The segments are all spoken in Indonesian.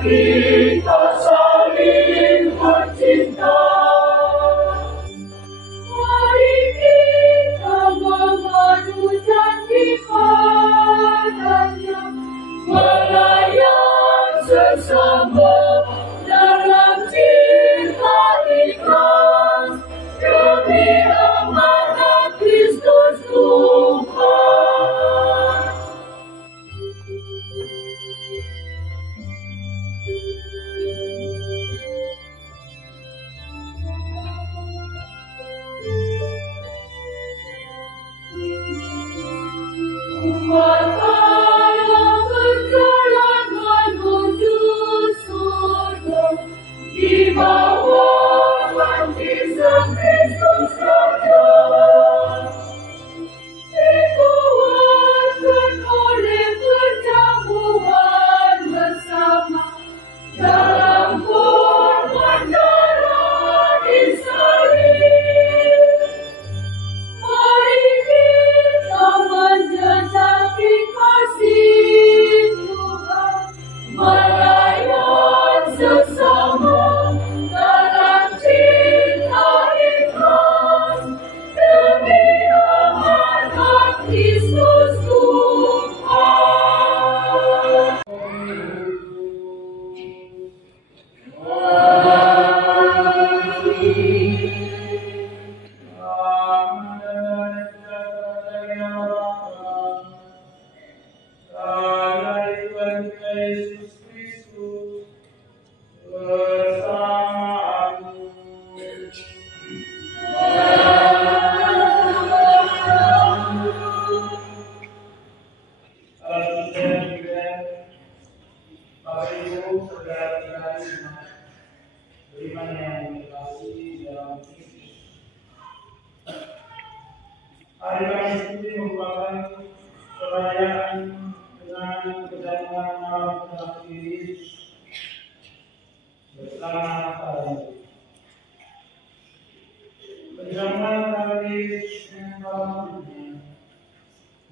kita saling bercinta. Mari kita mengadu janji padanya, melayan sesama dalam cinta ikhlas, demi amanat Kristus Tuhan. Umat Allah berjalan menuju surga di bawah baptisan Kristus Raja. Dikuatkan oleh perjamuan bersama dalam korban darah disalib. Mari kita menjejaki kasih Tuhan, melayan sesama dalam cinta ikhlas, demi amanat Kristus Tuhan. Yesus Kristus bersamamu. Bapak Ibu, saudara-saudari beriman yang dikasihi dalam Kristus. Hari Kamis ini merupakan perayaan dengan perjamuan malam terakhir bersama kalian. Perjamuan terakhir yang malam ini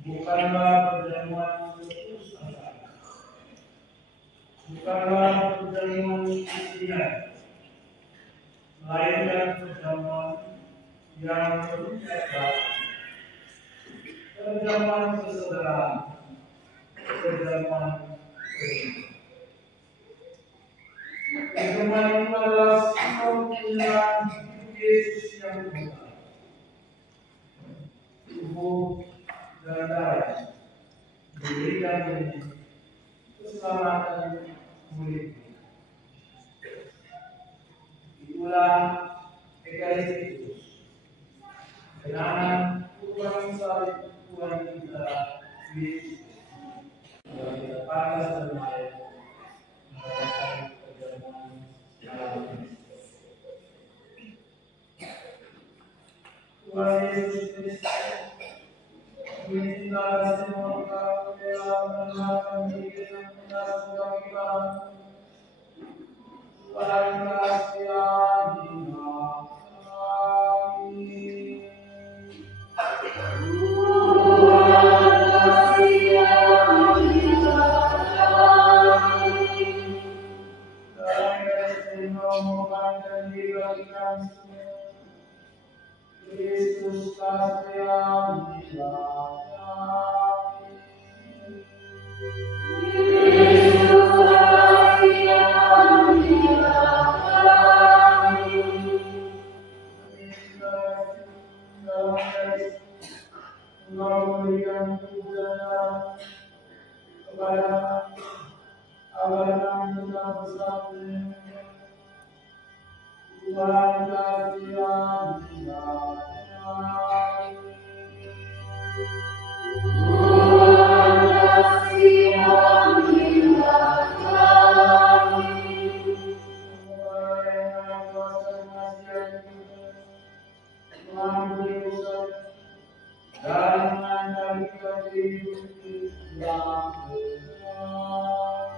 bukanlah perjamuan putus asa, bukanlah perjamuan istimewa, melainkan perjamuan yang berusaha, perjamuan persaudaraan, perjamuan bersama. Perjamuan ini adalah simbol penyerahan Yesus yang besar, tubuh dan darah diberikan demi keselamatan murid. Itulah Ekaristikus, kenangan Tuhan salib Tuhan kita Yesus yang kita pantas dan layak merayakan perjamuan malam ini. Tuhan Yesus Kristus mencintai semua orang dalam mengenalkan diri dan mengenal kita. Tuhan kasihanilah kami. Kristus kasihanilah kami. Engkau memberikan kemudahan kepada agar kami tetap bersatu. Tuhan kasihanilah kami. Tuhan kasihanilah kami. Semoga yang kuasa mengasihi Tuhan berikan dan mengangkat kita hidup yang benar.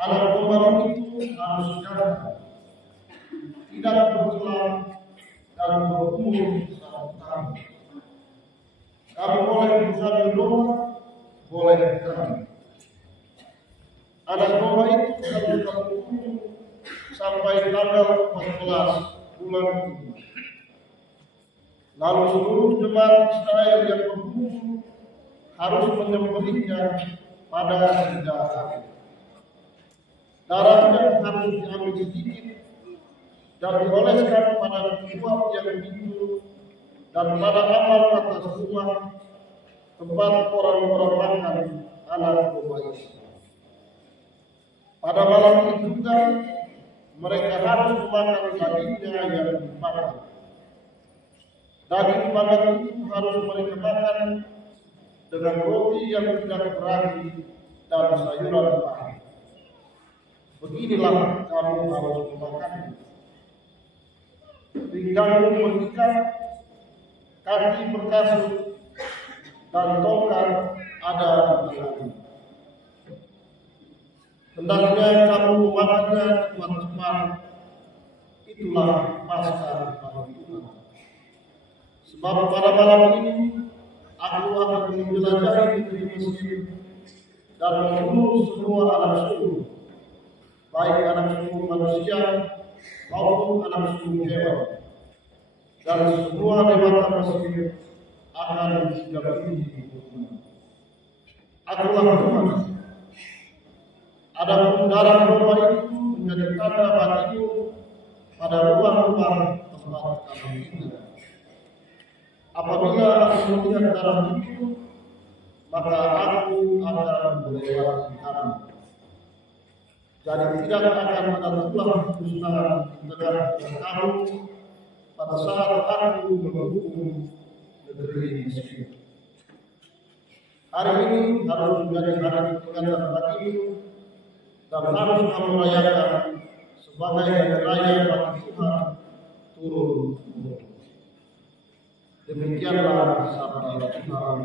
anak domba itu harus jantan, tidak bercela dan berumur 1 tahun. Kamu boleh mengambil domba, boleh kami. Anak domba itu harus kamu sampai tanggal 14 bulan ini. Lalu seluruh jemaat Israel yang berkumpul harus menyembelihnya pada 3 hari. Darahnya harus diambil sedikit dan dioleskan pada tubuh yang itu dan pada amal atas rumah tempat orang-orang makan anak domba itu. Pada malam itu juga mereka harus memakan dagingnya yang dibakar. Daging bakar itu harus mereka makan dengan roti yang tidak beragi dan sayuran pahit. Beginilah kamu harus memakannya. Pinggangmu mengikat, kaki berkasut, dan tongkat ada di tanganmu. Hendaknya kamu memakannya cepat-cepat. Itulah Paskah bagi Tuhan. Sebab pada malam ini aku akan menjelajahi negeri Mesir dan membunuh semua anak sulung, baik anak sulung manusia maupun anak sulung hewan, dan semua dewata Mesir akan dijatuhi hukuman. Akulah Tuhan. Adapun darah domba itu menjadi tanda bagimu pada rumah-rumah tempat kamu tinggal. Apabila aku melihat darah itu, maka aku akan melewati kamu. Jadi tidak akan ada tulah kedustaan di tengah kamu pada saat aku menghukum negeri Mesir. Hari ini harus menjadi hari peringatan bagimu dan harus kamu rayakan sebagai hari raya bagi Tuhan turun-temurun. Demikianlah sabda Tuhan.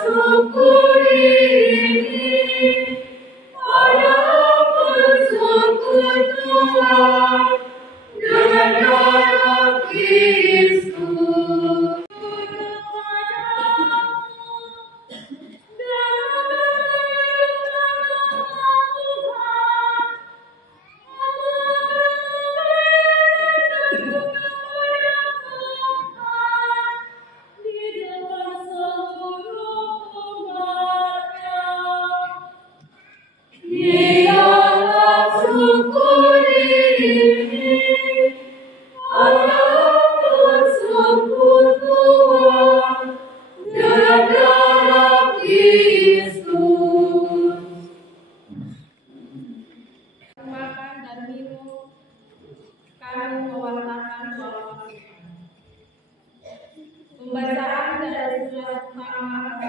Syukuri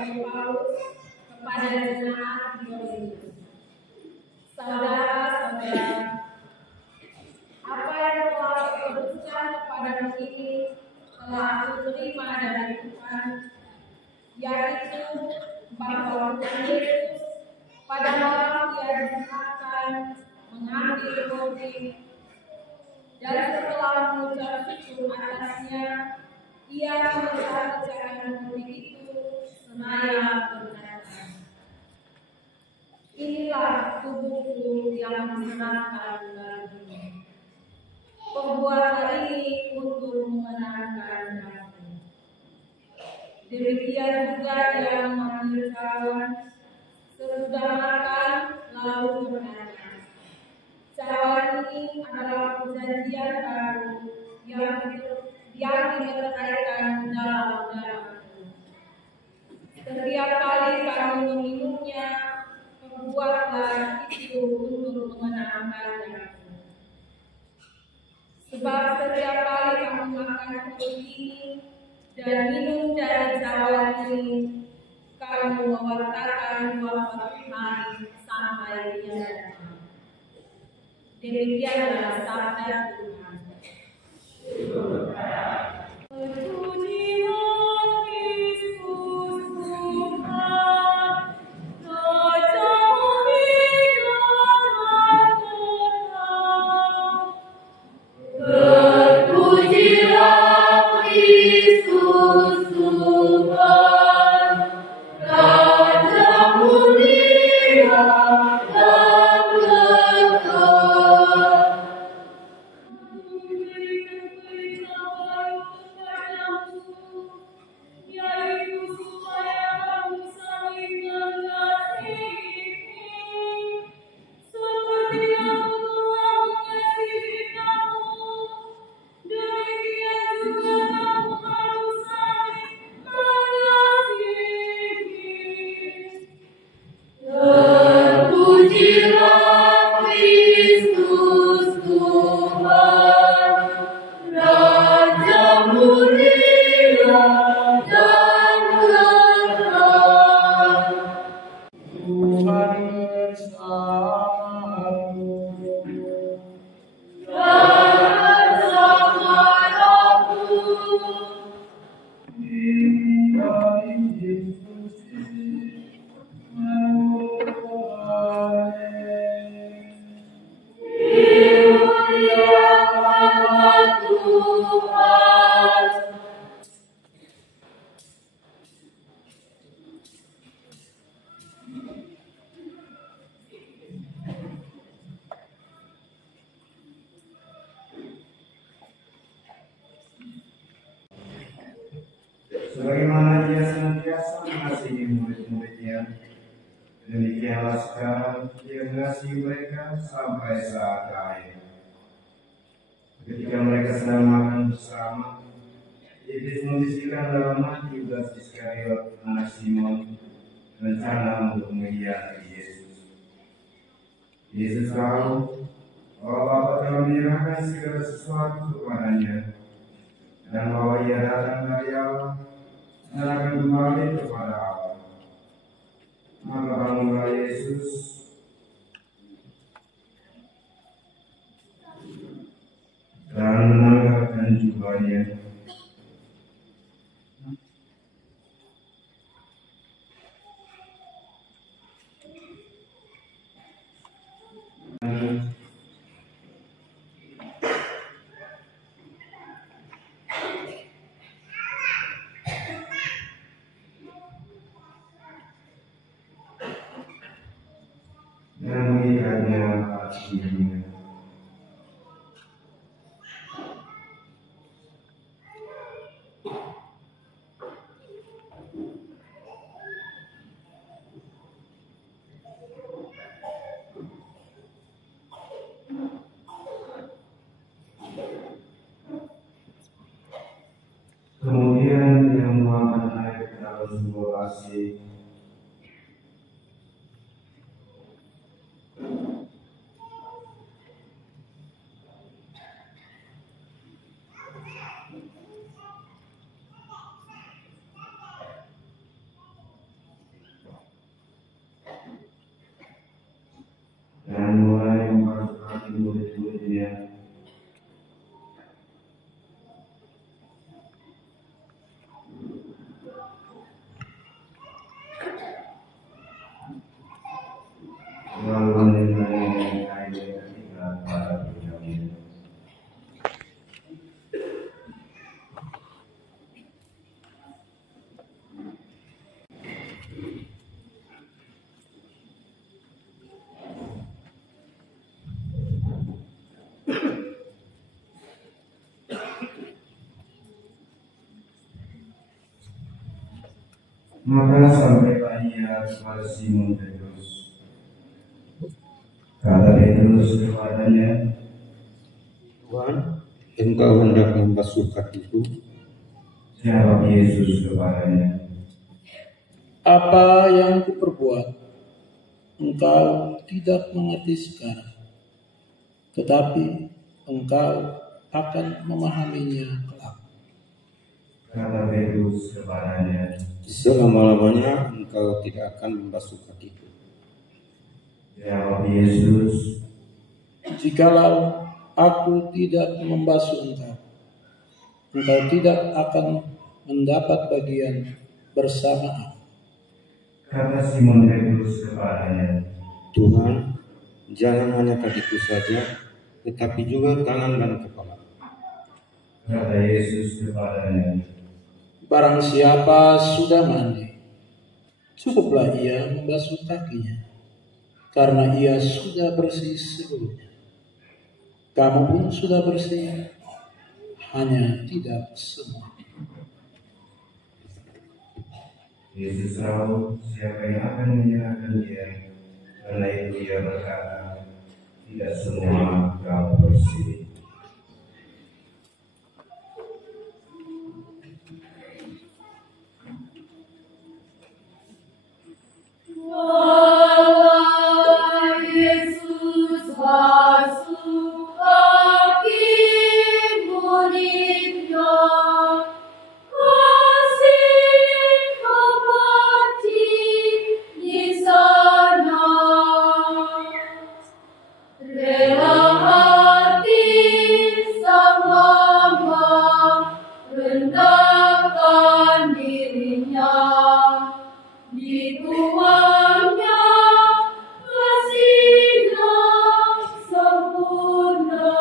Rasul Paulus kepada jemaat di Korintus. Saudara-saudara, apa yang telah aku tuliskan kepadamu ini telah aku terima dari Tuhan, yaitu bahwa Tuhan Yesus pada malam Dia diserahkan mengambil roti, dan setelah mengucap syukur atasnya, Ia memecah-pecahkan roti itu seraya berkata, "Inilah tubuhku yang diserahkan bagimu. Perbuatan ini untuk mengenangkan aku." Demikian juga Ia mengambil cawan sesudah makan, lalu berkata, "Cawan ini adalah perjanjian baru yang dimeteraikan dalam darahku. Setiap kali kamu meminumnya, perbuatlah itu untuk mengenangkan aku. Sebab setiap kali kamu makan roti ini dan minum dari cawan ini, kamu mewartakan wafat Tuhan sampai Dia datang." Demikianlah sabda Tuhan. Terpujilah Kristus Tuhan, Raja Pembebasan kita. Terpujilah Kristus Tuhan, Raja mulia dan kekal. Terpujilah Kristus Tuhan, Raja mulia dan kekal. Tuhan bersamamu. Dan bersama rohmu. Inilah Injil Kristus. Dimuliakanlah Tuhan. Sebagaimana Ia senantiasa mengasihi murid-muridnya, demikianlah sekarang Ia mengasihi mereka sampai saat akhir. Ketika mereka sedang makan bersama, Iblis membisikkan dalam hati Yudas Iskariot, anak Simon, rencana untuk mengkhianati Yesus. Yesus tahu bahwa Bapa telah menyerahkan segala sesuatu kepadanya, dan bahwa Ia datang dari Allah dan akan kembali kepada Allah. Maka bangunlah Yesus dan menanggalkan jubahnya. Dan mengikatnya atas dirinya. Kemudian dia menuangkan air ke dalam sebuah basi. Maka sampailah ia kepada Simon Petrus. Kata Petrus kepadanya, Tuhan, engkau hendak membasuh kakiku? jawab Yesus kepadanya, apa yang kuperbuat, engkau tidak mengerti sekarang, tetapi engkau akan memahaminya kelak. kata Petrus kepadanya, Selama-lamanya engkau tidak akan membasuh kakiku. jawab Yesus, Jikalau aku tidak membasuh engkau, engkau tidak akan mendapat bagian bersama aku. kata Simon Petrus kepadanya, Tuhan, jangan hanya kakiku saja, tetapi juga tangan dan kepala. kata Yesus kepadanya, Barang siapa sudah mandi, cukuplah ia membasuh kakinya, karena ia sudah bersih seluruhnya. Kamu pun sudah bersih, hanya tidak semua. Yesus tahu siapa yang akan menyerahkan dia, karena itu ia berkata, tidak semua kamu bersih. Yesus basuh kaki muridnya, kasih abadi di sana. Rela hati sang hamba rendahkan dirinya, dituangnya kasihnya sempurna.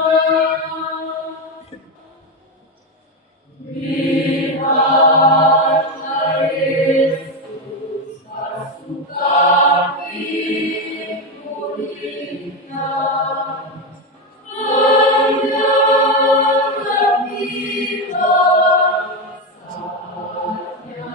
Lihatlah Yesus basuh kaki muridnya, menjaga kita saatnya.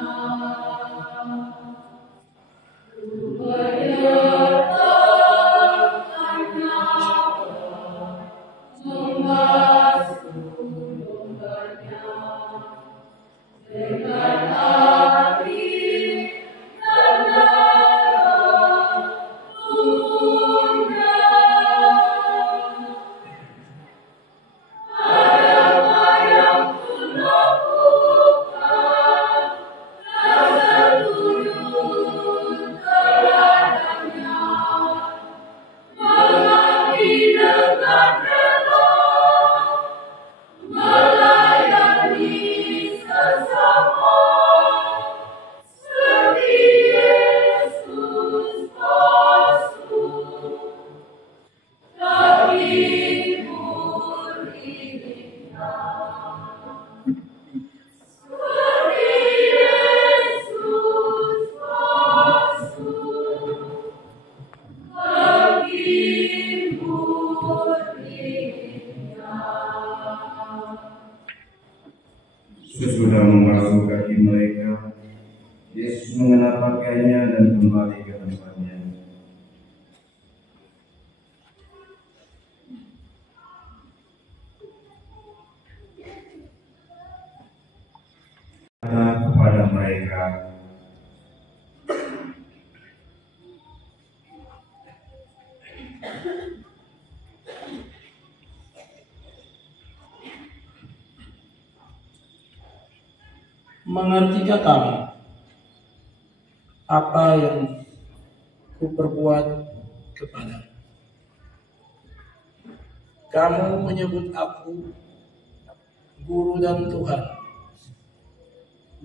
Sesudah membasuh kaki mereka, Yesus mengenap pakaiannya dan kembali ke tempatnya. Kata kepada mereka, mengertikah kamu apa yang kuperbuat kepadamu? Kamu menyebut aku Guru dan Tuhan,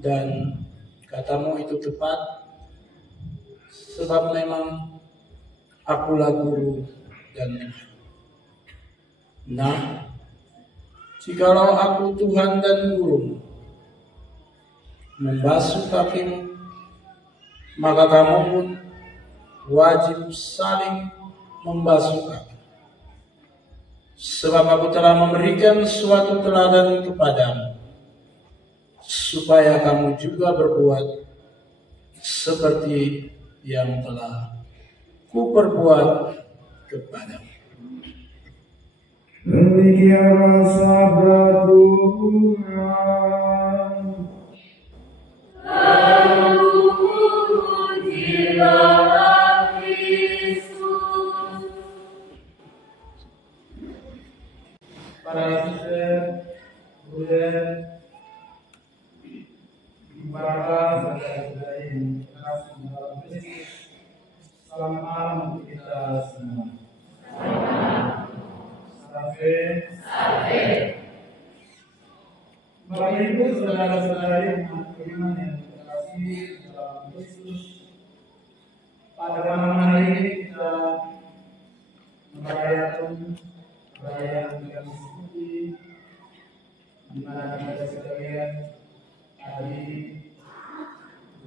dan katamu itu tepat, sebab memang akulah Guru dan Tuhan. Nah, jikalau aku Tuhan dan Guru, membasuh kakimu, maka kamu pun wajib saling membasuh kaki. Sebab aku telah memberikan suatu teladan kepadamu, supaya kamu juga berbuat seperti yang telah kuperbuat kepadamu. Demikianlah sabda Tuhan. Lalu pujilah Kristus. Para suster, bruder, para saudara-saudari yang terkasih dalam Kristus, selamat malam untuk kita semua. Bapak Ibu, saudara-saudara yang beriman yang terkasih dalam Kristus, pada malam hari ini kita merayakan perayaan yang Suci, di mana kita sekalian tadi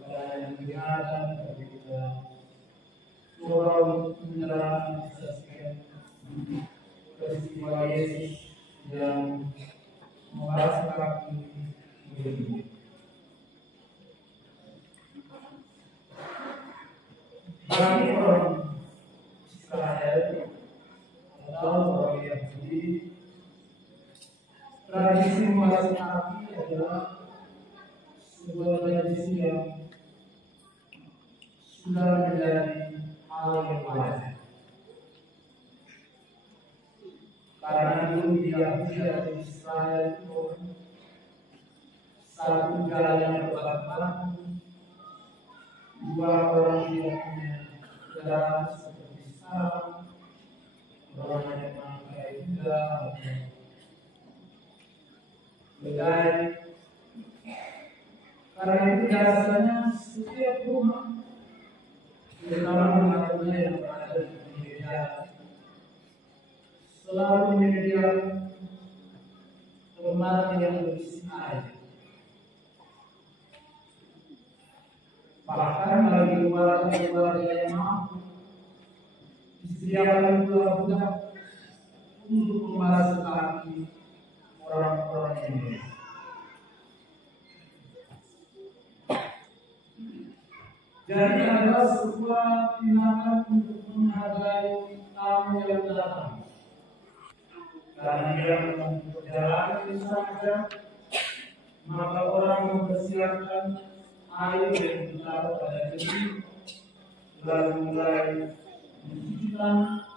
perayaan kegiatan bagi kita surau menyerahkan saksikan peristiwa Yesus yang membasuhkan diri. Bagi orang Israel atau orang Yahudi, tradisi membasuh kaki adalah sebuah tradisi yang sudah menjadi hal yang wajar. Karena dulu di Yahudi atau Israel itu satu jalan yang berbatasan, dua orang yang punya jalan seperti Sarah, orang yang memakai kuda atau kedai. Karena itu biasanya setiap rumah, terutama rumah-rumah yang berada di pinggir jalan, selalu menyediakan tempat yang berisi air. Bahkan bagi keluarga yang mampu, disediakan pula budak untuk membasuh kaki orang-orang yang lain. Jadi adalah sebuah tindakan untuk menghargai tamu yang datang. Karena dia menempuh perjalanan saja, maka orang mempersiapkan air yang ditaruh pada diri, lalu mulai mencuci tangan,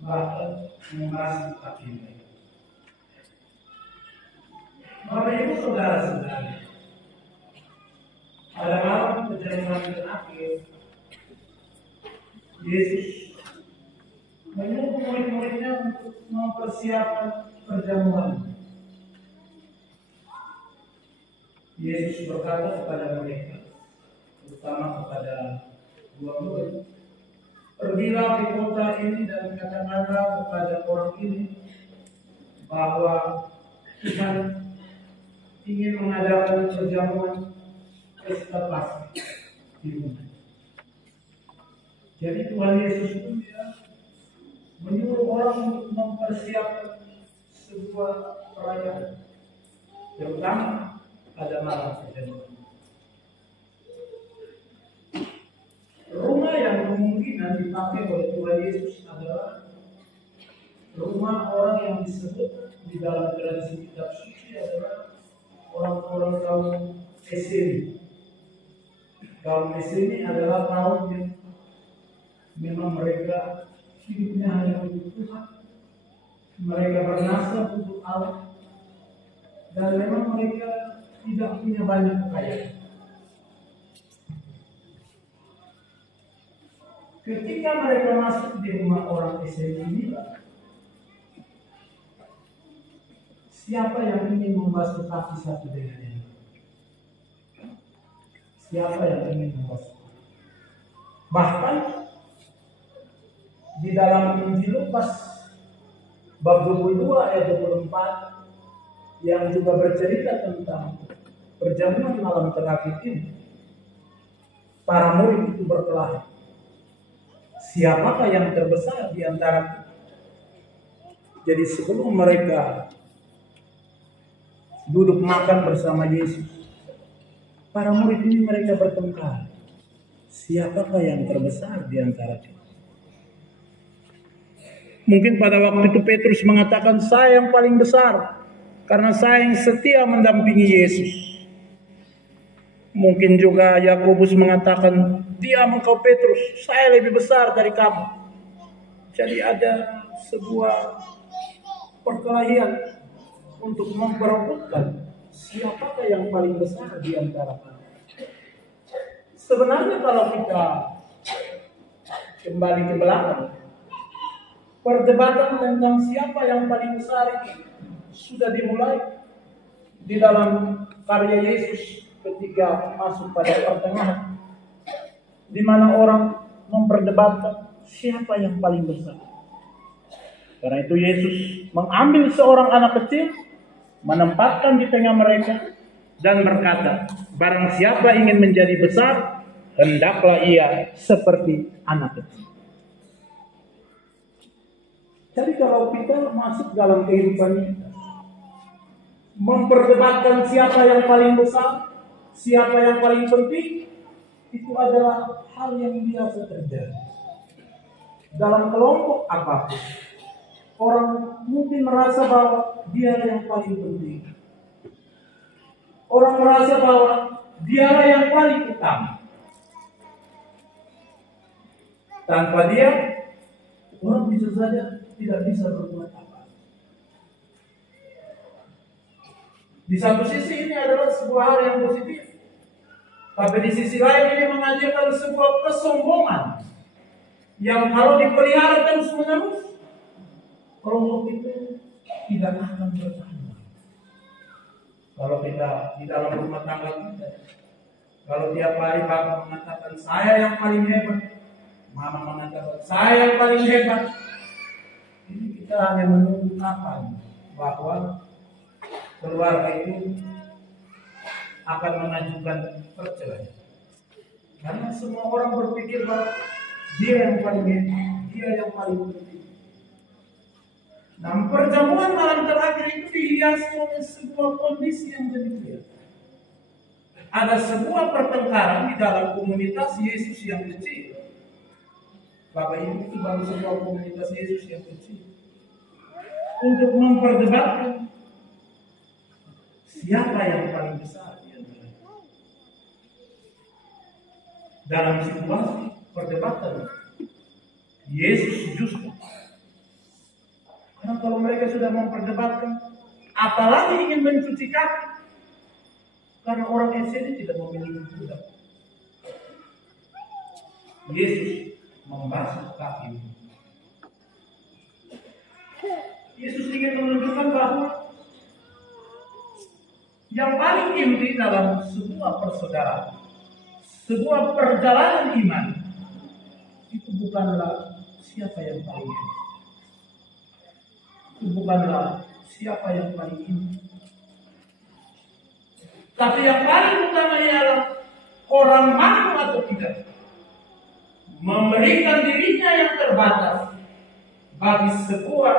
bahkan membasuh kaki mereka. Bapak Ibu saudara-saudari, pada malam perjamuan terakhir, Yesus menyuruh murid-muridnya untuk mempersiapkan perjamuan. Yesus berkata kepada mereka, terutama kepada dua murid, pergilah ke kota ini dan katakanlah kepada orang ini bahwa Tuhan ingin mengadakan perjamuan pesta Paskah di rumah. Jadi Tuhan Yesus itu menyuruh orang untuk mempersiapkan sebuah perayaan, terutama pada malam perjamuan. Rumah yang kemungkinan dipakai oleh Tuhan Yesus adalah rumah orang yang disebut di dalam tradisi kitab suci adalah orang-orang kaum Eseni. Kaum Eseni adalah kaum yang memang mereka hidupnya hanya untuk Tuhan. Mereka bernasab untuk Allah. Dan memang mereka tidak punya banyak kekayaan. Ketika mereka masuk di rumah orang Eseni ini, siapa yang ingin membasuh kaki satu dengan yang lain? Siapa yang ingin membasuh? Bahkan di dalam Injil Lukas bab 22 ayat 24 yang juga bercerita tentang perjamuan malam terakhir ini, para murid itu berkelahi. Siapakah yang terbesar di antara kita? Jadi sebelum mereka duduk makan bersama Yesus, para murid ini mereka bertengkar. siapakah yang terbesar di antara kita? Mungkin pada waktu itu Petrus mengatakan, saya yang paling besar, karena saya yang setia mendampingi Yesus. Mungkin juga Yakobus mengatakan, diam engkau Petrus, saya lebih besar dari kamu. Jadi ada sebuah perkelahian untuk memperebutkan siapakah yang paling besar di antara kami. Sebenarnya kalau kita kembali ke belakang, perdebatan tentang siapa yang paling besar itu sudah dimulai di dalam karya Yesus ketika masuk pada pertengahan, di mana orang memperdebatkan siapa yang paling besar. Karena itu Yesus mengambil seorang anak kecil, menempatkan di tengah mereka, dan berkata, barang siapa ingin menjadi besar, hendaklah ia seperti anak kecil. Jadi kalau kita masuk dalam kehidupan kita, memperdebatkan siapa yang paling besar, siapa yang paling penting, itu adalah hal yang biasa terjadi. Dalam kelompok apapun, orang mungkin merasa bahwa dia yang paling penting. Orang merasa bahwa dialah yang paling utama. Tanpa dia, orang bisa saja tidak bisa berbuat apa. Di satu sisi ini adalah sebuah hal yang positif, tapi di sisi lain ini mengajarkan sebuah kesombongan yang kalau dipelihara terus-menerus, kelompok itu tidak akan bertahan. Kalau kita di dalam rumah tangga kita, kalau tiap hari bapak mengatakan saya yang paling hebat, mama mengatakan saya yang paling hebat, ini kita hanya menunggu kapan bahwa keluarga itu akan mengajukan perceraian. Karena semua orang berpikir bahwa dia yang paling hebat, dia yang paling penting. Nah, perjamuan malam terakhir itu dihiasi oleh sebuah kondisi yang demikian. Ada sebuah pertengkaran di dalam komunitas Yesus yang kecil. Bapak Ibu, itu baru sebuah komunitas Yesus yang kecil. Untuk memperdebatkan siapa yang paling besar di antara kita. Dalam situasi perdebatan, Yesus justru, karena kalau mereka sudah memperdebatkan, apalagi ingin mencuci kaki, karena orang sini tidak memiliki budak. Yesus membasuh kaki. Yesus ingin menunjukkan bahwa yang paling inti dalam sebuah persaudaraan, sebuah perjalanan iman, itu bukanlah siapa yang paling hebat. Itu bukanlah siapa yang paling inti. Tapi yang paling utama ialah orang mampu atau tidak memberikan dirinya yang terbatas bagi sebuah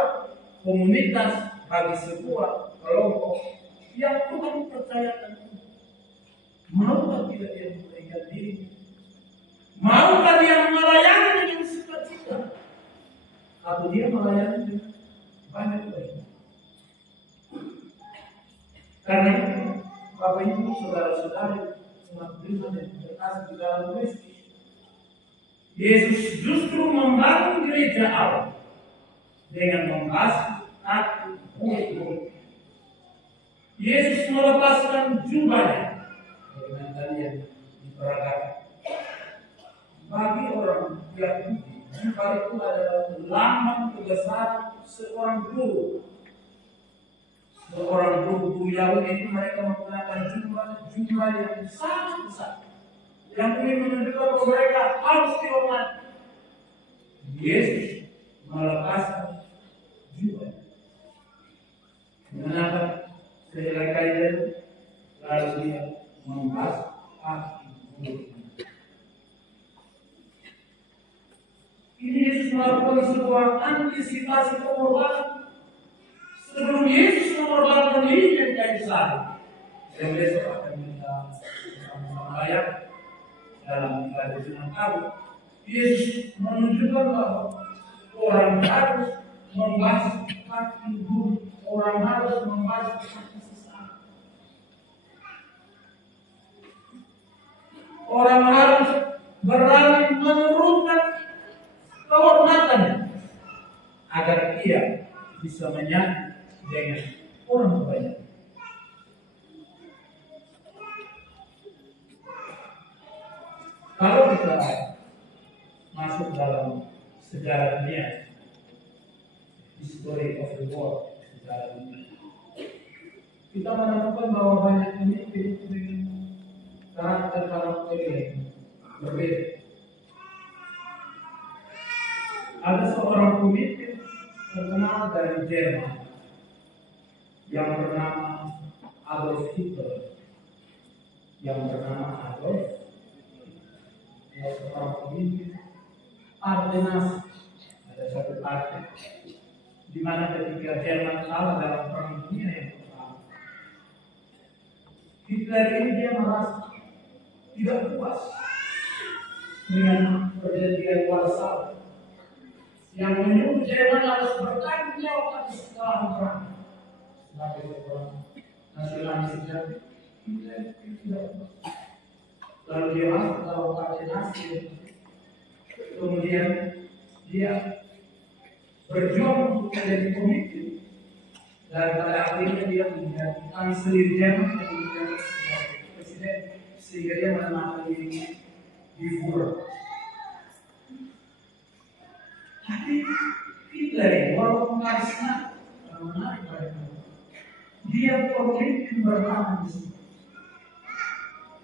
komunitas, bagi sebuah kelompok yang Tuhan percayakan. Maukah tidak dia memberikan diri? Maukah dia melayani dengan sukacita? Atau dia melayani dengan banyak baik? Karena itu, Bapak Ibu, saudara-saudari, umat Tuhan yang terkasih di dalam Kristus, Yesus justru membangun gereja Allah dengan membasuh kaki murid-murid. Yesus melepaskan jubahnya dengan tadi yang diperagakan. Bagi orang Yahudi, jubah itu adalah lambang kebesaran seorang guru. Seorang guru Yahudi itu mereka menggunakan jubah yang sangat besar, yang ingin menunjukkan bahwa mereka harus dihormati. Yesus melepaskan jubah, mengenakan sehelai kain, lalu dia membasuh kaki murid. Ini Yesus melakukan sebuah antisipasi pengorbanan. Sebelum Yesus mengorbankan dirinya di kayu salib, yang besok akan kita sama-sama lihat dalam ada dengan tahu. Yesus menunjukkan bahwa orang harus membasuh kaki guru, orang harus membasuh kaki sesama. Orang harus berani menurunkan kehormatan agar ia bisa menyatu dengan orang banyak. Kalau kita masuk dalam sejarah dunia, history of the world, sejarah dunia, kita menemukan bahwa banyak pemimpin dengan karakter yang berbeda. Ada seorang pemimpin terkenal dari Jerman yang bernama Adolf Hitler, seorang pemimpin partai Nazi. Ada satu partai di mana ketika Jerman kalah dalam perang dunia yang pertama, Hitler ini dia merasa tidak puas dengan perjanjian Warsawa yang menyuruh Jerman harus bertanggung jawab atas kesalahan perang. Sebagai seorang nasionalis sejati, Hitler tidak puas. Lalu dia masuk dalam partai Nazi. Kemudian dia berjuang untuk menjadi pemimpin, dan pada akhirnya dia menjadi kanselir Jerman dan menjadi sebagai presiden, sehingga dia menamakan dirinya Die Führer. Tapi Hitler walaupun karisma menarik pada dia pemimpin bertahan di sini,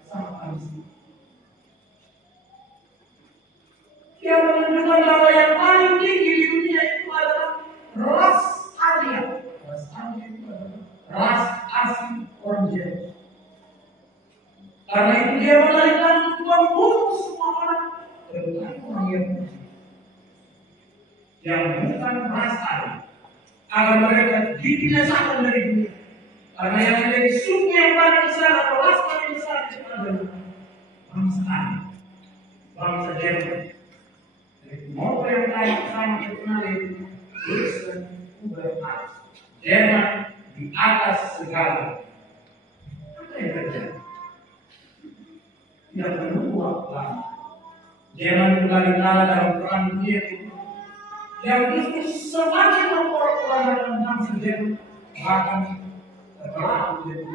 sama di sini. Dia menunjukkan bahwa yang paling tinggi di dunia itu adalah ras Arya. Ras Arya itu adalah ras asli orang Jerman. Karena itu dia menaikkan untuk membunuh semua orang, terutama orang Yahudi yang bukan ras Arya, agar mereka dibinasakan dari dunia. Karena yang menjadi suku yang paling besar atau ras paling besar itu adalah bangsa Arya, bangsa Jerman. Mau yang lain sama terkenal itu Kristen Uber-Ars. Jerman di atas segala. Apa yang terjadi? Tidak menunggu waktu lama. Jerman kembali kalah dalam perang dunia itu, yang justru semakin memperkuat bangsa Jerman, bahkan terbelah menjadi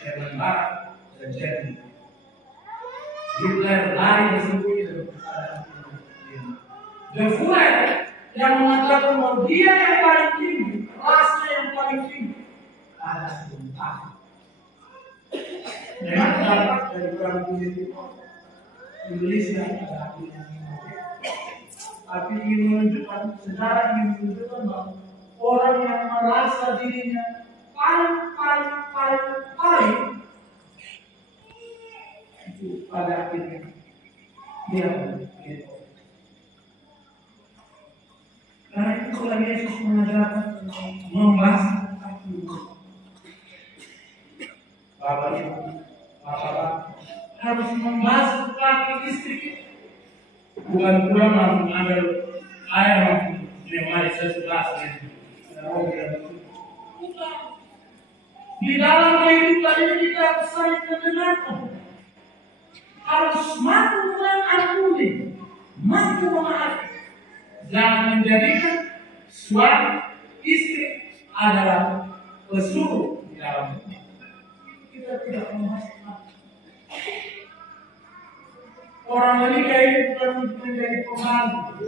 Jerman Barat dan Jerman. Hitler lari bersembunyi dari keadaan. The Führer yang mengatakan bahwa dia yang paling tinggi, rasnya yang paling tinggi ada tentang. Memang dapat dari perang dunia itu Indonesia pada akhirnya, tapi ingin menunjukkan sejarah, ingin menunjukkan bahwa orang yang merasa dirinya paling itu pada akhirnya dia karena itu kalau Yesus mengajarkan membasuh kaki Bapak harus membasuh kaki istri, bukan pula mengambil air lemari segelas di dalam kehidupan ini kita saling mendengarkan, harus mampu mengampuni, mampu memaafkan. Jangan menjadikan suami istri adalah pesuruh di dalam rumah. Kita tidak memasukkan. Orang menikah itu bukan untuk menjadi pembantu.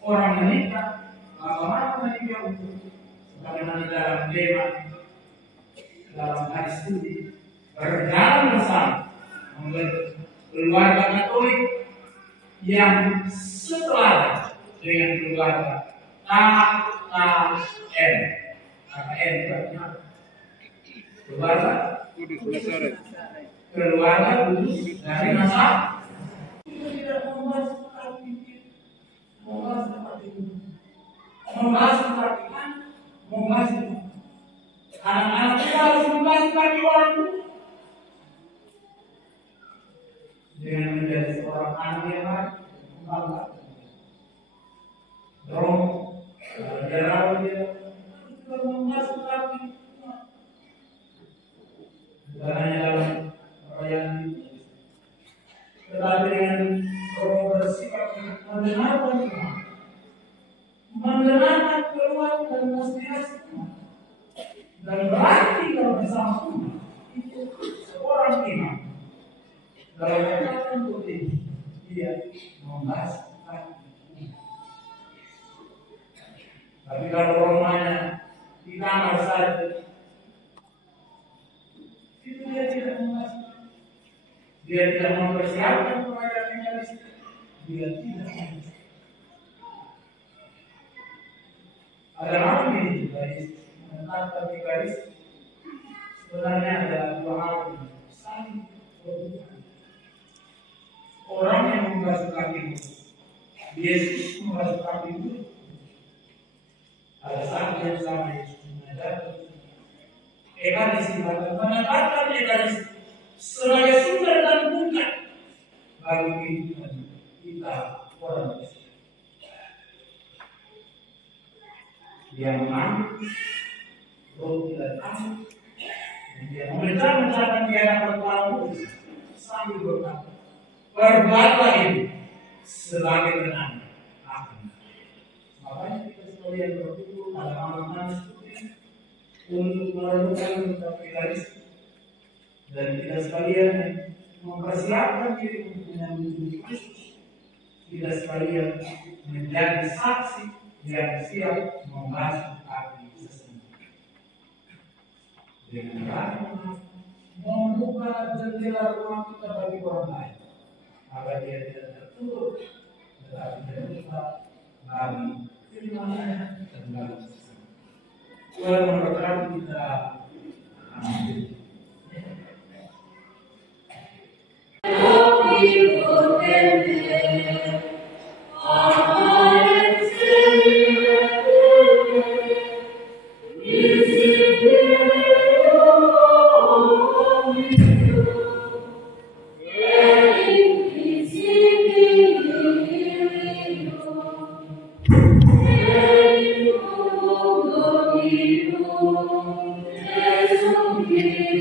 Orang menikah, bagaimana menikah untuk bagaimana dalam tema, dalam hadis studi berjalan bersama membentuk keluarga Katolik yang setelah dengan keluarga KKN. KKN berarti apa? Keluarga kudus dari Nasab. Kita tidak membahas membahas anak-anak kita harus membahas kaki orang tua. dengan menjadi seorang anak yang baik, bangga. Dong, dia juga membahas lagi, bukan hanya dalam perayaan itu, tetapi dengan roh bersifat mendengarkan iman, mendengarkan keluhan dan aspirasi iman, dan berarti kalau bersama umat itu seorang imam dalam kata putih dia membahas umat. Tapi kalau rumahnya di kamar saja, itu dia tidak membahas, dia tidak mempersiapkan perayaan Eucharistik, dia tidak membahas. Ada orang ini menetapkan Eucharistik, sebenarnya ada dua hal yang saling berhubungan. Orang yang membasuh kaki Yesus membasuh kaki itu pada saat yang sama Yesus mengajarkan Eucharistik bahkan menetapkan Eucharistik sebagai sumber dan bukan bagi kehidupan kita orang Kristen. Dia mengambil roti dan air, dia memecah-mecahkan di hadapan para murid sambil berkata, "Berbuatlah ini sebagai kenangan aku." Makanya kita sekalian berkumpul pada malam seperti ini untuk merenungkan tentang Eucharistik, dan kita sekalian mempersiapkan diri untuk menyambut Kristus. Kita sekalian menjadi saksi yang siap membasuh kaki sesungguhnya. Dengan cara membuka jendela rumah kita bagi orang lain, agar dia tidak tertutup, tetapi terbuka bagi firman-Nya dan bagi sesama. Tuhan memberkati kita. Amin. Yes,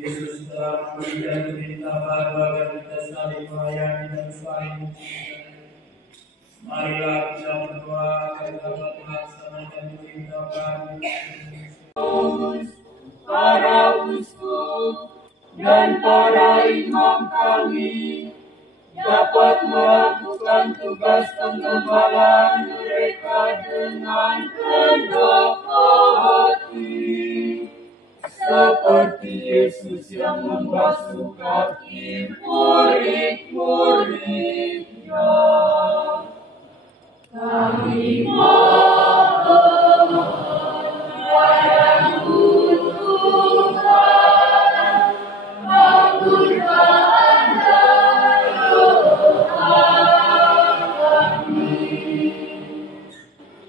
Yesus telah memberikan perintah baru agar kita saling melayani dan saling mencintai. Marilah kita berdoa agar dapat melaksanakan perintah baru. Para uskup dan para imam kami dapat melakukan tugas penggembalaan mereka dengan rendah hati, seperti Yesus yang membasuh kaki murid-muridnya. Kami mohon padamu Tuhan, kabulkanlah doa kami.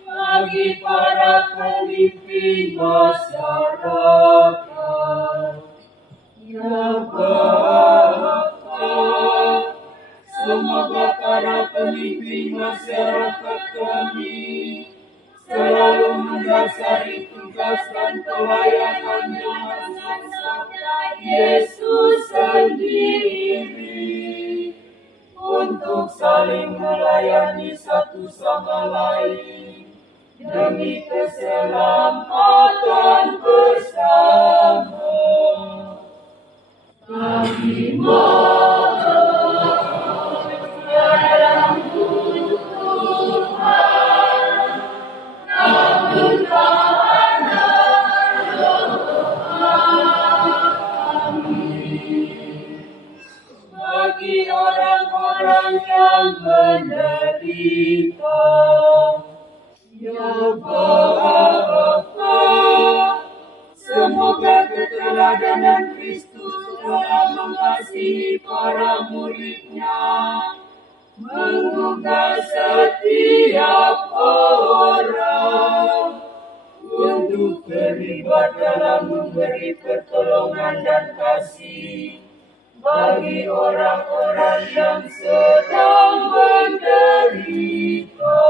Bagi para pemimpin masyarakat yang Bapa, semoga para pemimpin masyarakat kami selalu mendasari tugas dan pelayanan dengan sabda Yesus sendiri, untuk saling melayani satu sama lain demi keselamatan bersama. Kami mohon padamu Tuhan, kabulkanlah doa kami. Bagi orang-orang yang menderita, ya Bapa, semoga keteladanan Kristus dalam mengasihi para muridnya menggugah setiap orang untuk terlibat dalam memberi pertolongan dan kasih bagi orang-orang yang sedang menderita.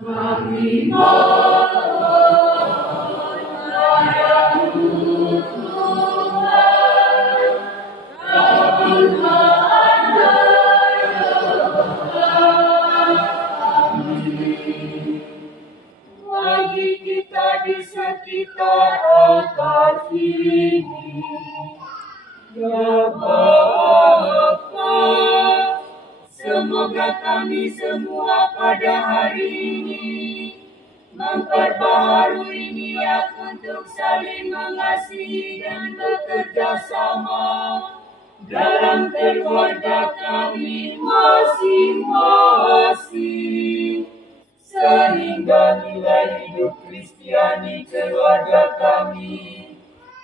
Kami mohon padamu Tuhan, kabulkanlah doa kami. Bagi kita di sekitar altar ini, ya Bapa, semoga kami semua pada hari ini memperbaharui niat untuk saling mengasihi dan bekerja sama dalam keluarga kami masing-masing, sehingga nilai hidup Kristiani keluarga kami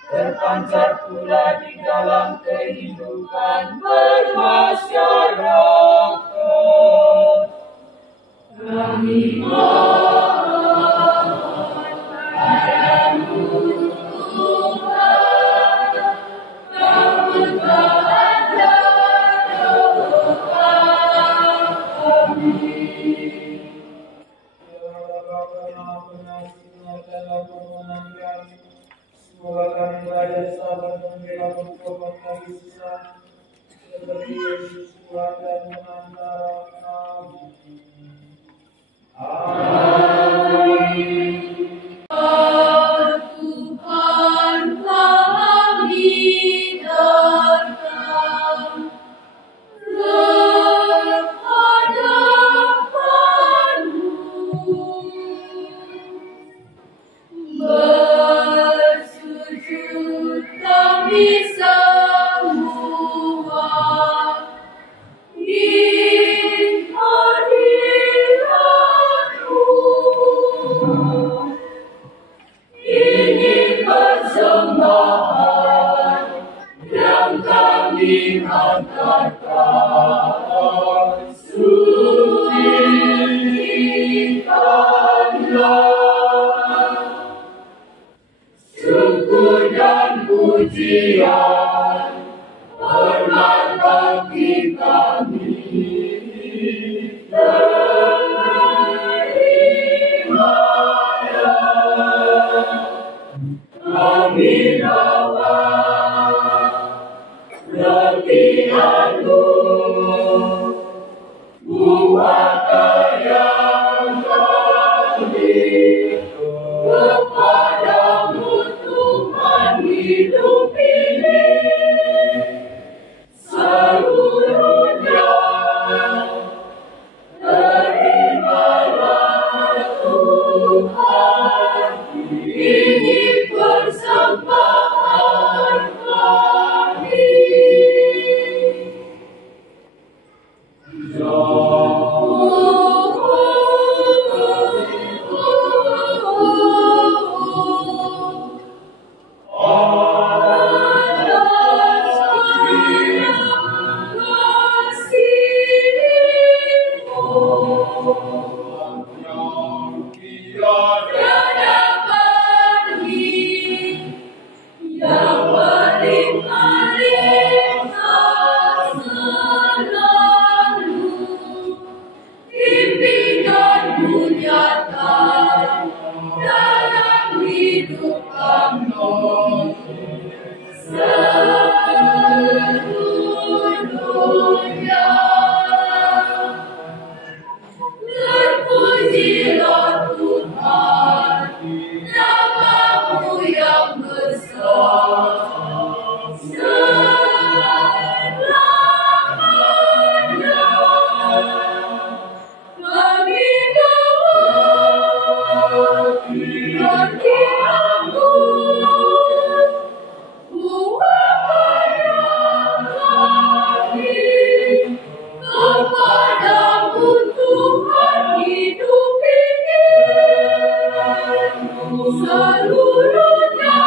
terpancar pula di dalam kehidupan bermasyarakat. Kami mohon padamu Tuhan, kabulkanlah doa kami. Semoga kami belajar sabar membela bertobat dari sesat, seperti Yesus Tuhan dan mengantara kami. Amin. Tuhan kami datang. persembahan yang kami hantarkan, sucikanlah. Syukur dan pujian, hormat bagi kami. Kami bawa roti anu buatan yang kami kepadamu Tuhan hidup ini seluruhnya. Terimalah Tuhan, ini persembahan kami. Dalam hidup kami seluruhnya. Terpujilah Tuhan, nama-Mu yang besar selamanya. Kami roti anggur buatan yang kami kepadamu Tuhan hidup ini seluruhnya.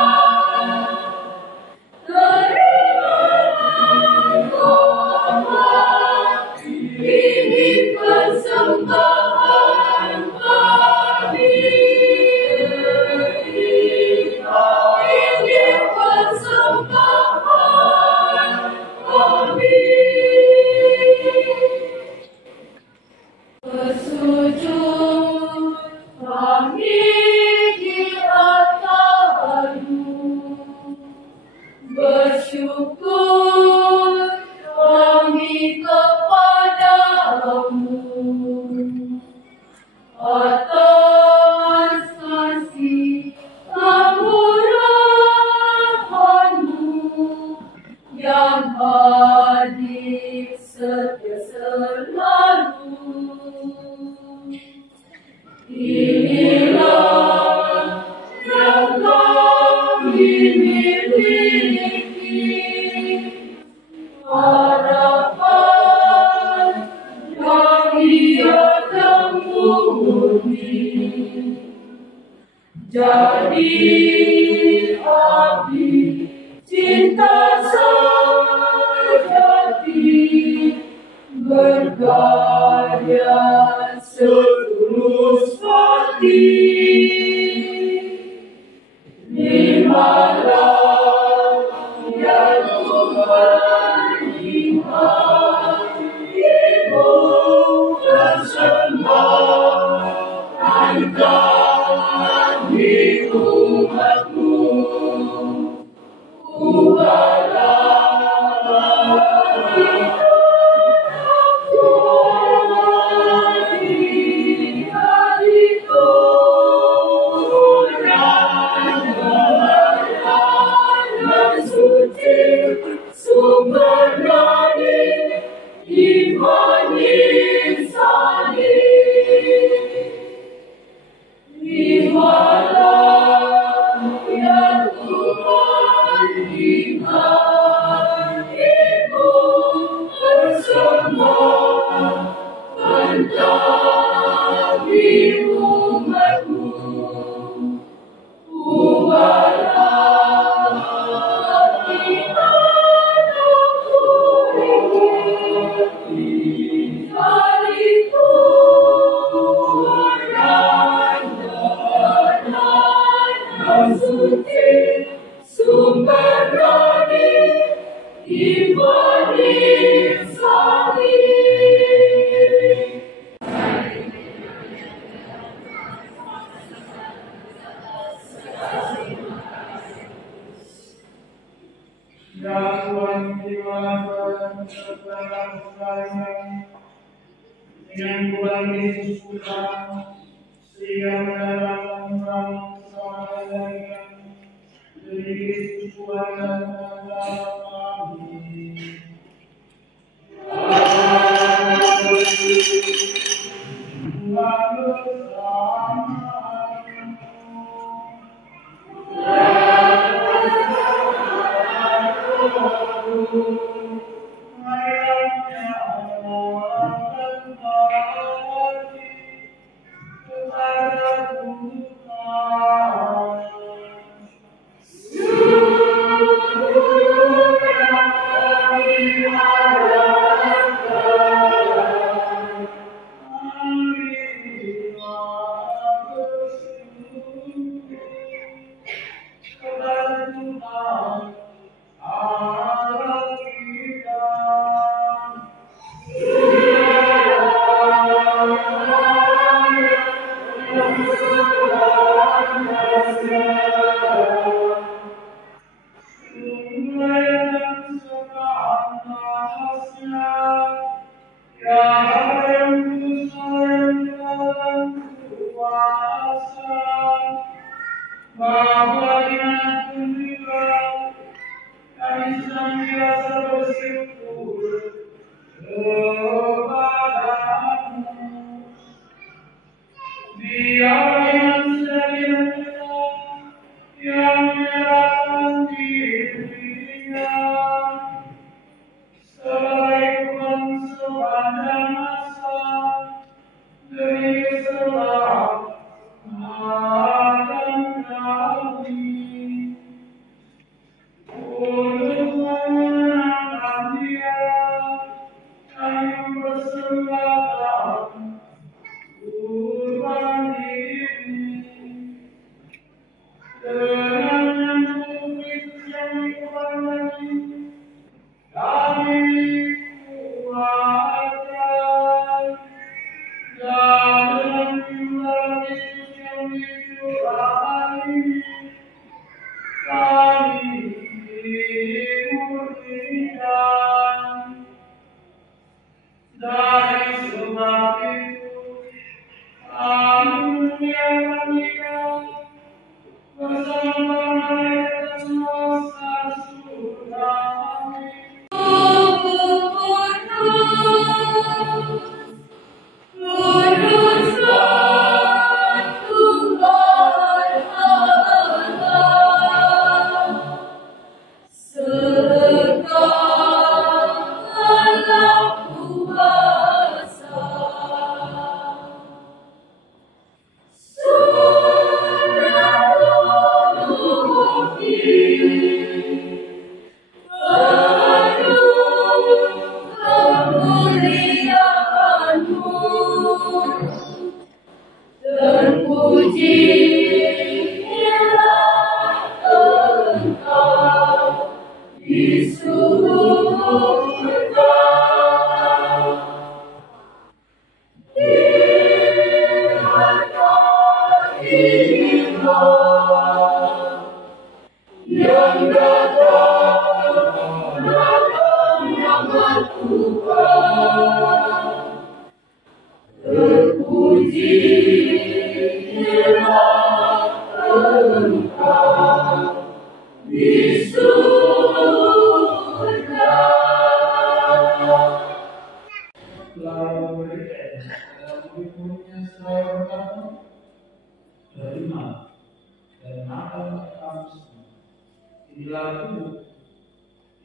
Terimalah ini persembahan kami. Ini persembahan kami. Bersujud kami di atas-Mu, bersyukur kami kepadamu atas kasih kemurahan-Mu yang hadir setia selalu. Inilah yang kami miliki, harapan yang tiada murni, jadi api cinta sejati berkarya setulus hati. Terimalah ya Tuhan di hatimu persembahan kami umat-Mu. Sumber dari iman insani, terimalah ya Tuhan iman. yang suci, sumber rohani, ibadah sahih. Ya Tuhan, terima kasih dengan Tuhan Yesus Tuhan, sehingga mendalam sama dengan dari Yesus Tuhan dan kami.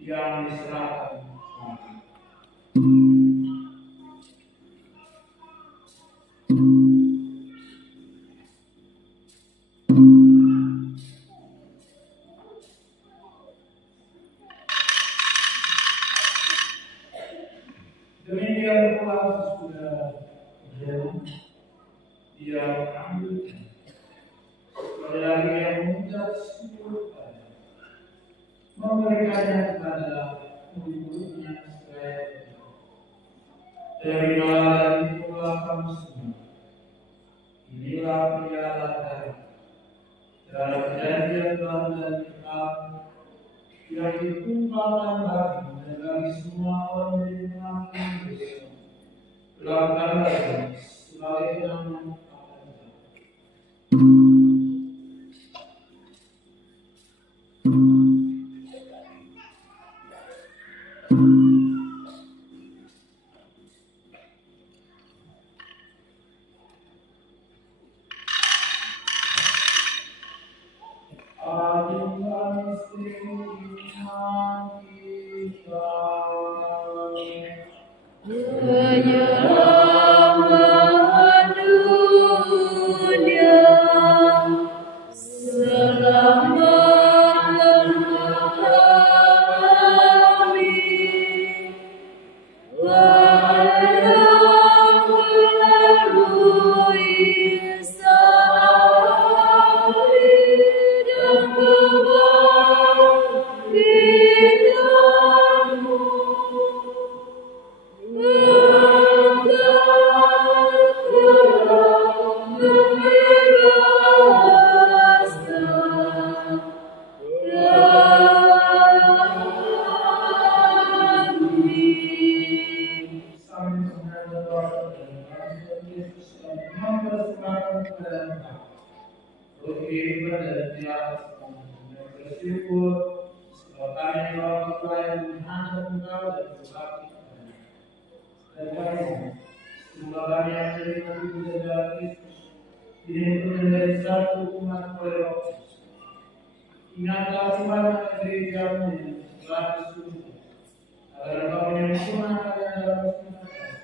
Yang diserahkan. Demikian pula sudah berjalan, dia mengambil sekali lagi yang mengucap memberikannya kepada murid-muridnya sekalian. Terimalah dan minumlah kamu semua. Inilah piala darah dalam perjanjian baru dan kekal yang ditumpahkan bagi dan bagi semua orang yang mengaku dosa. Lakukanlah ini sebagai nama Allah. Penyelamat dunia, selamatkan kami. Layang melalui salib dan kebangkitanmu. Ingatlah kepada gerejamu yang telah disuruh, agar engkau menyempurnakan yang dalam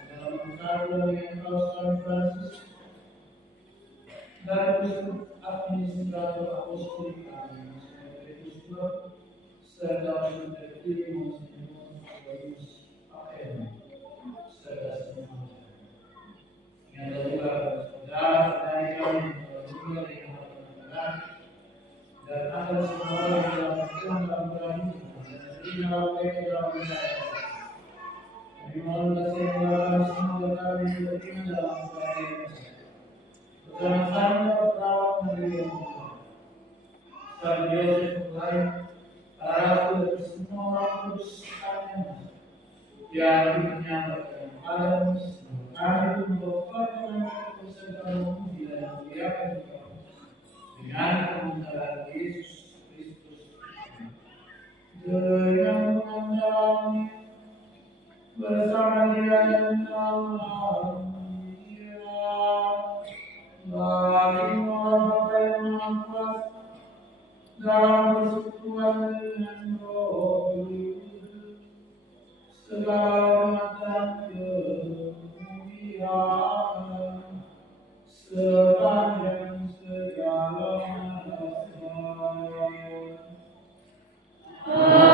dalam persatuan dengan Paus Francis dan usul administrator apostolik kami, serta usul terpilih Monsignor Augustus Akhirnya, serta semua. Ingatlah juga saudara dari kami juga yang berkenan dan akan semua orang yang dalam berani dan tinggal mereka dalam percaya. Kami mohon kasih Tuhan semoga kami diterima dalam percaya. Bersama-sama perawat negeri yang Tuhan. Saat Yosef mulai para dan semua orang kudus kami yang menyatakan kami membawakan kebesaran memuji dan memuliakan Tuhan dengan kebenaran Yesus Kristus. Dengan menandang bersama Dia dan Allah bagi orang yang mampas dalam persekutuan dengan Roh Kudus, segala hormat dan kemuliaan sepanjang segala masa. Amin.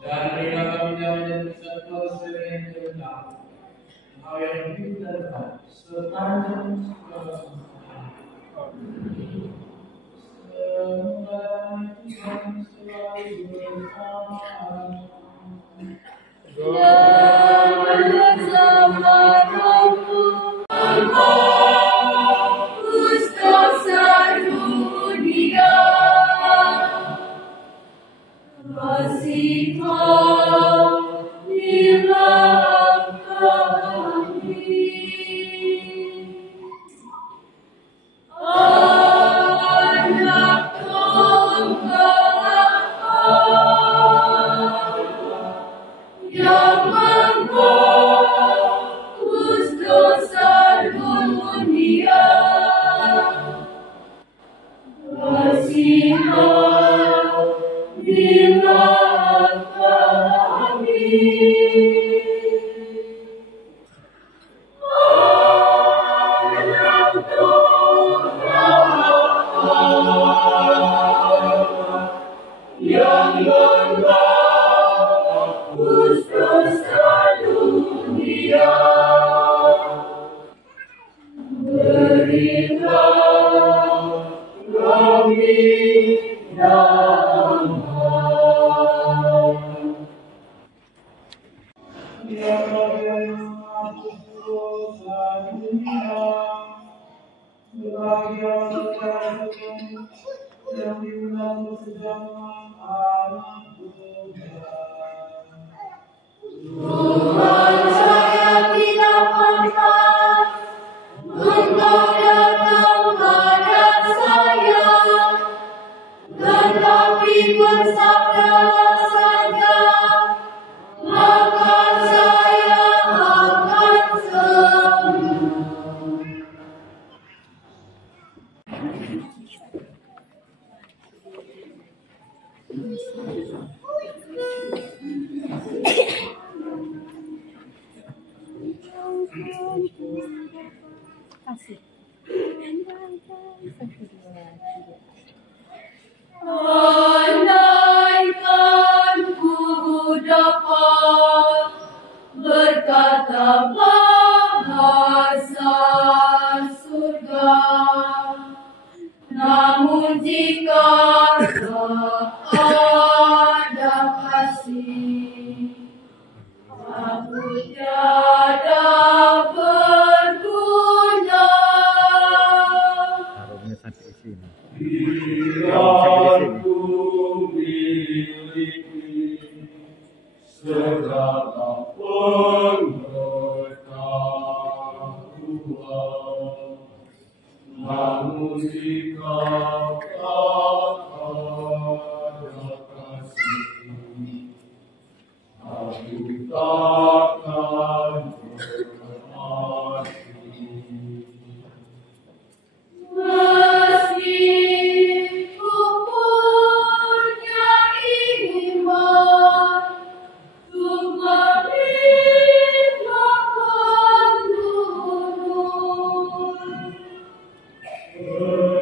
Dan berilah kami jalan yang bisa sesuai yang kehendak. Engkau yang hidup dan tetap sepanjang segala sesuatu. Semoga Tuhan selalu bersama. Dan bersama rohmu, menghapus dosa dunia. Kasihanilah kami. Anak tunggal yang menghapus dosa dunia. Kasihanilah kami. Anak tunggal yang menghapus dosa dunia. Berilah kami damai. Tuhan saya tidak pernah Engkau datang pada saya, tetapi bersabdalah saja, maka saya akan sembuh. Andaikan ku dapat berkata bahasa surga, namun jika tak ada kasih, aku tiada berguna. Biarku miliki segala pengetahuan, namun jika tak ada kasih, aku takkan berarti. Meski ku punya iman untuk merintahkan gunung,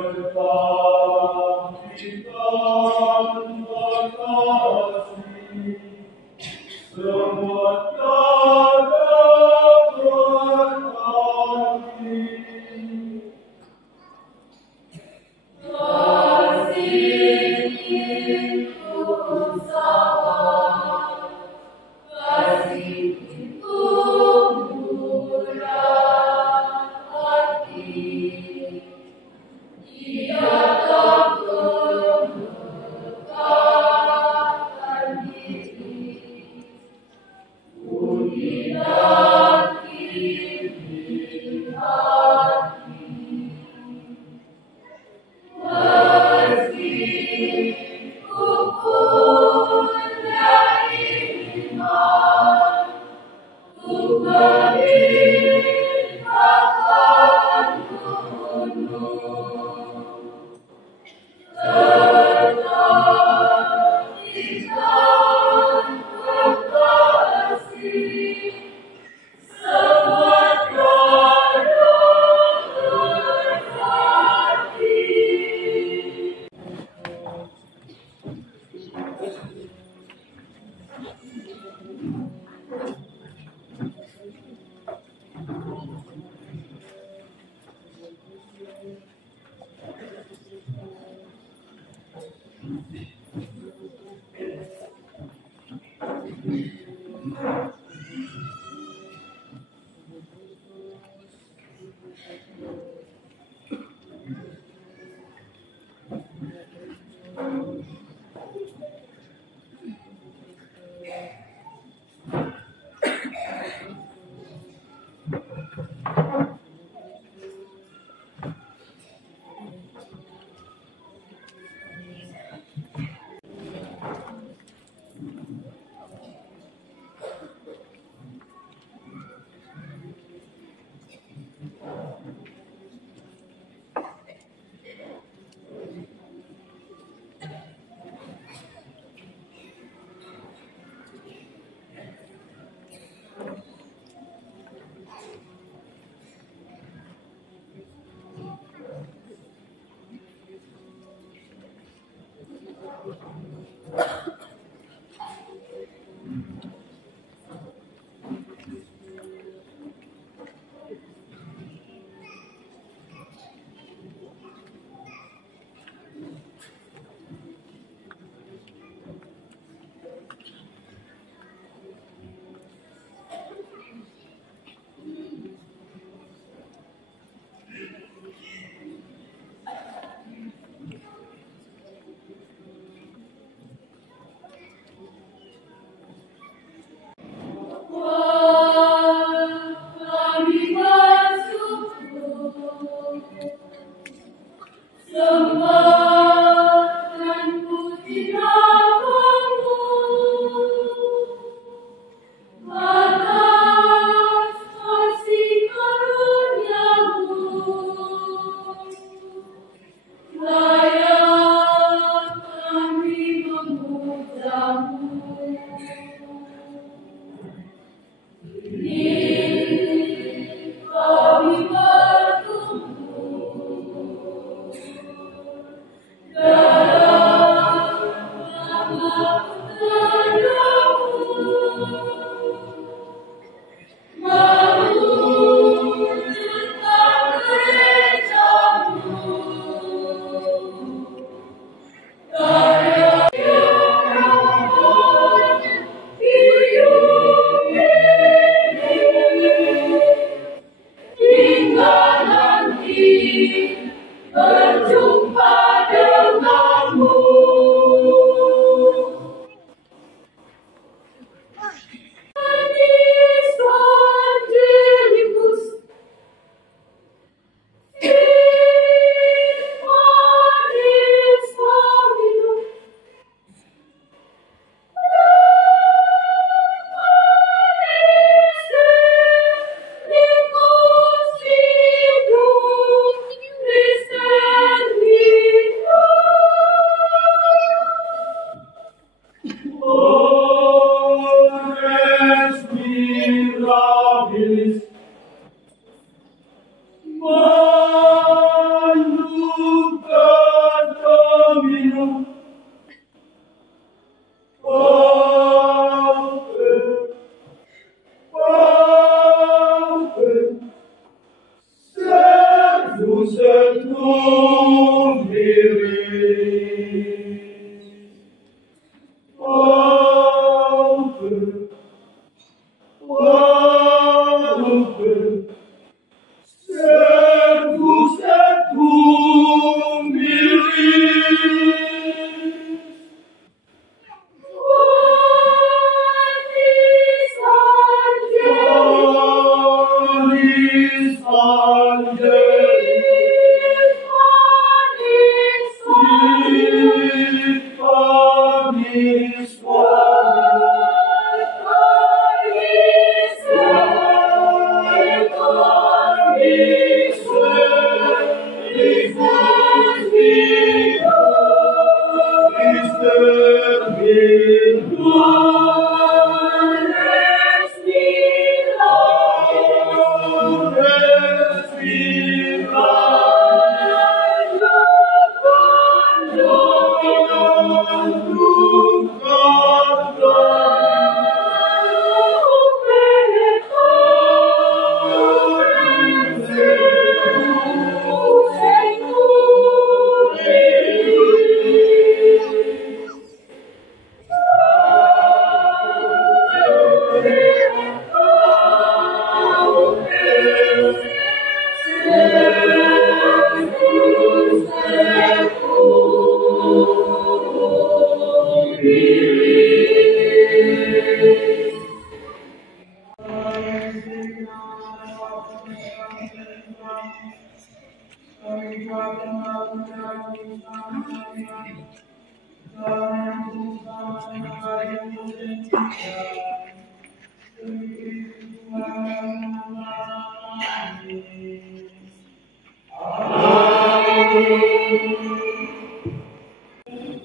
Tetapi tanpa kasih, semua tiada berarti. kasih itu sama, kasih itu murah hati, dia tak memegahkan diri,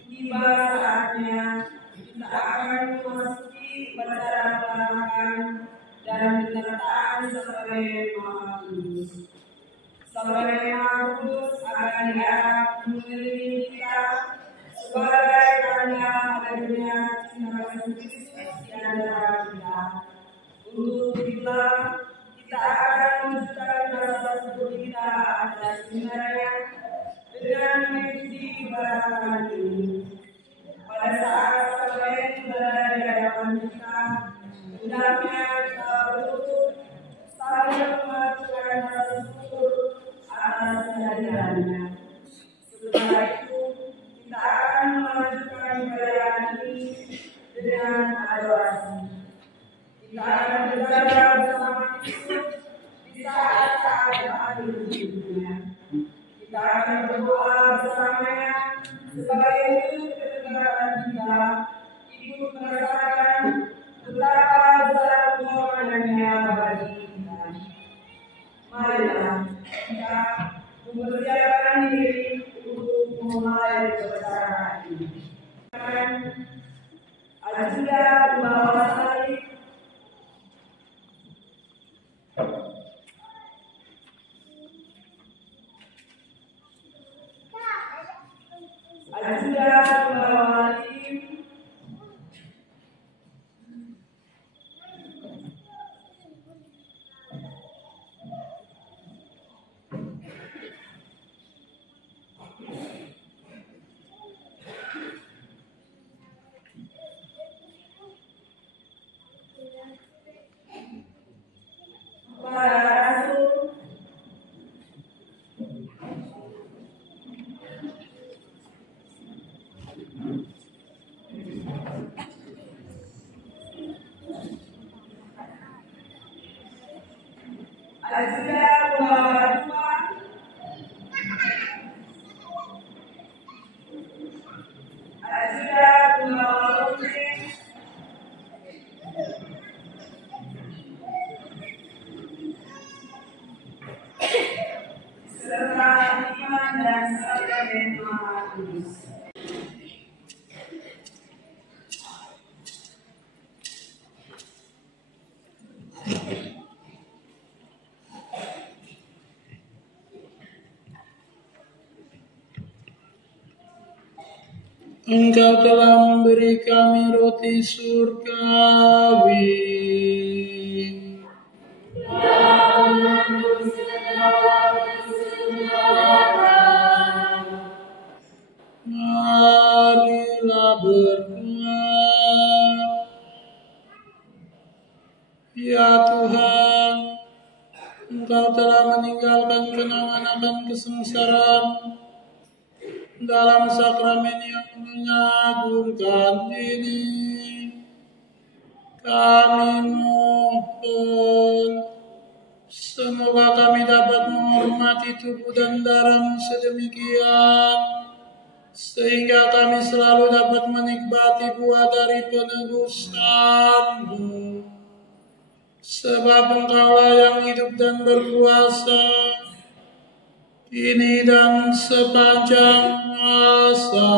Tiba saatnya kita akan memasuki upacara pelantikan dan penyertaan Sakramen Maha Kudus. Sakramen Maha Kudus akan diarah mengelilingi kita sebagai tanda hadirnya cinta kasih Kristus di antara kita. Untuk itulah kita akan menunjukkan rasa syukur kita atas sebenarnya dengan mengikuti ibadah ini. Pada saat sakramen berada di hadapan kita, hendaknya kita berlutut sambil mengaturkan rasa syukur atas kehadirannya. Setelah itu, kita akan melanjutkan ibadah ini dengan adorasi. Kita akan berjaga bersama Kristus di saat-saat akhir hidupnya. Kita akan berdoa bersamanya sebagai wujud ketegaran kita, ikut merasakan betapa besar pengorbanannya bagi kita. Marilah kita mempersiapkan diri untuk memulai upacara ini. Ajuda membawa salib. Ajuda membawa salib Ajuda Batua, Ajuda Baute, serta iman dan sakramen Maha Kudus. Engkau telah memberi kami roti surgawi. Marilah berdoa. Ya Tuhan, Engkau telah meninggalkan kenangan akan kesengsaraan dalam sakramen yang mengagumkan ini. Kami mohon, semoga kami dapat menghormati tubuh dan darah-Mu sedemikian, sehingga kami selalu dapat menikmati buah dari penebusan-Mu. Sebab Engkaulah yang hidup dan berkuasa, kini dan sepanjang masa.